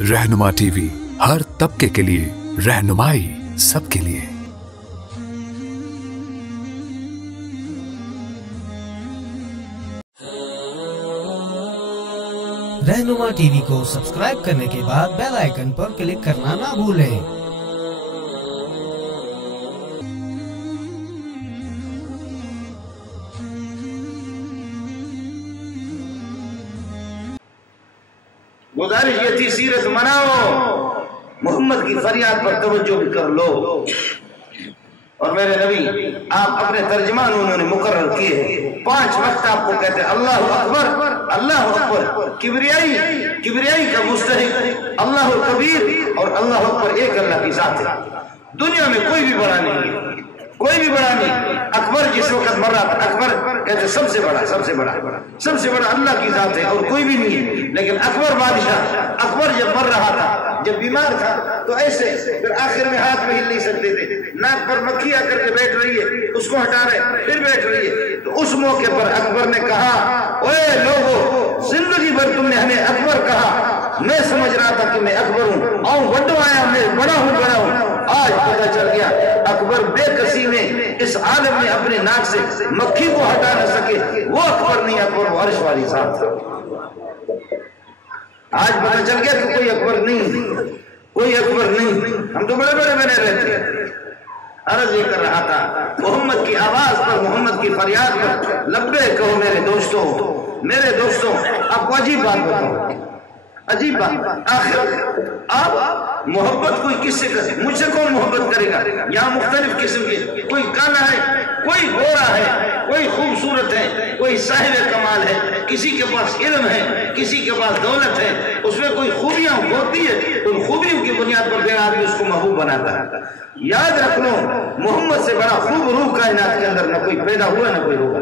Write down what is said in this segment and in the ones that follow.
रहनुमा टीवी, हर तबके के लिए रहनुमाई सबके लिए। रहनुमा टीवी को सब्सक्राइब करने के बाद बेल आइकन पर क्लिक करना ना भूलें। गुजारिश ये थी, सीरत मनाओ, मोहम्मद की फरियाद पर तवज्जो भी कर लो। और मेरे नबी आप अपने तर्जमान उन्होंने मुकर्रर किए, 5 वक्त आपको कहते हैं अल्लाह अकबर, अल्लाह अकबर। किबरियाई का मुस्तहिक अल्लाह कबीर और अल्लाह अकबर एक अल्लाह की जात है। दुनिया में कोई भी बड़ा नहीं है, कोई भी बड़ा नहीं। अकबर जिस वक्त मर रहा था, अकबर कहते सबसे बड़ा अल्लाह की जात है और कोई भी नहीं है। लेकिन अकबर बादशाह, अकबर जब मर रहा था, जब बीमार था, तो ऐसे फिर आखिर में हाथ में हिल नहीं सकते थे, नाक पर मक्खी आकर के बैठ रही है, उसको हटा रहे, फिर बैठ रही है। तो उस मौके पर अकबर ने कहा, ओए लोगों, जिंदगी भर तुमने हमें अकबर कहा, मैं समझ रहा था कि मैं अकबर हूँ, आऊं बड़ो आया, मैं बड़ा हूँ। आज पता चल गया अकबर बेकसी में इस आलम में अपने नाक से मक्खी को हटा न सके, वो अकबर नहीं, अकबर वो अर्श वाली जात था। आज पता चल गया कि कोई अकबर नहीं, कोई अकबर नहीं। हम तो बड़े बड़े बने रहते हैं। अर्ज ये कर रहा था, मोहम्मद की आवाज पर, मोहम्मद की फरियाद पर लब्बे कहो मेरे दोस्तों। आपको अजीब बात बताओ, अजीब बात। आखिर आप मोहब्बत कोई किससे करे? मुझसे कौन मोहब्बत करेगा? यहाँ मुख्तलिफ किस्म के, कोई काला है, कोई गोरा है, कोई खूबसूरत है, कोई साहिब कमाल है, किसी के पास इल्म है, किसी के पास दौलत है, उसमें कोई खूबियां होती है, उन खूबियों की बुनियाद पर फिर आदमी उसको महबूब बनाता है। याद रख लो, मोहम्मद से बड़ा खूब रूह कायनात के अंदर न कोई पैदा हुआ न कोई होगा।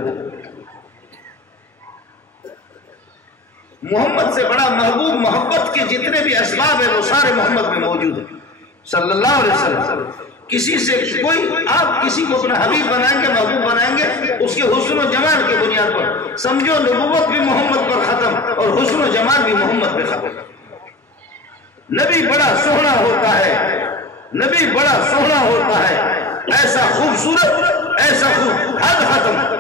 मोहम्मद से बड़ा महबूब, मोहब्बत के जितने भी असबाब है वो सारे मोहम्मद में मौजूद है सल्लल्लाहु अलैहि वसल्लम। किसी से कोई, आप किसी को अपना हबीब बनाएंगे, महबूब बनाएंगे, उसके हुस्न और जमाल के बुनियाद पर, समझो नबुव्वत भी मोहम्मद पर खत्म और हुस्न और जमाल भी मोहम्मद पे खत्म। नबी बड़ा सोहना होता है, नबी बड़ा सोहना होता है, ऐसा खूबसूरत, ऐसा खूब, हद खत्म।